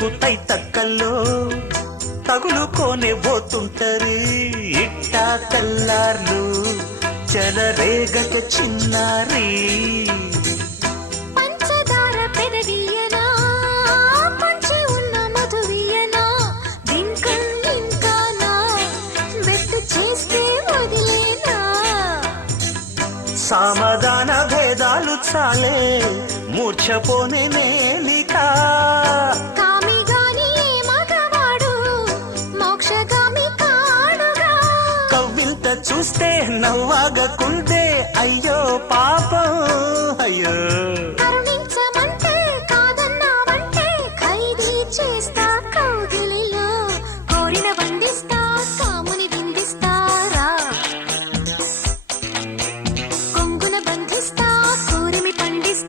తలుకు తై తక్కల్లో తగులుకోనే పోతుంటరి ఇట్టా తెల్లార్లు చెలరేగక చిన్నారి పంచదార పెదవియనా పంచి ఉన్న మధువియనా దింకం ఇంకానా బెట్టు చేస్తే వదిలేనా సామధాన భేదాలు చాలే మూర్ఛపోనే నేనికా కామిగాని మగవాడు మోక్షగామి కాడుగా కవ్వింత చూస్తే నవ్వాగకుంటే అయ్యో పాపం అయ్యో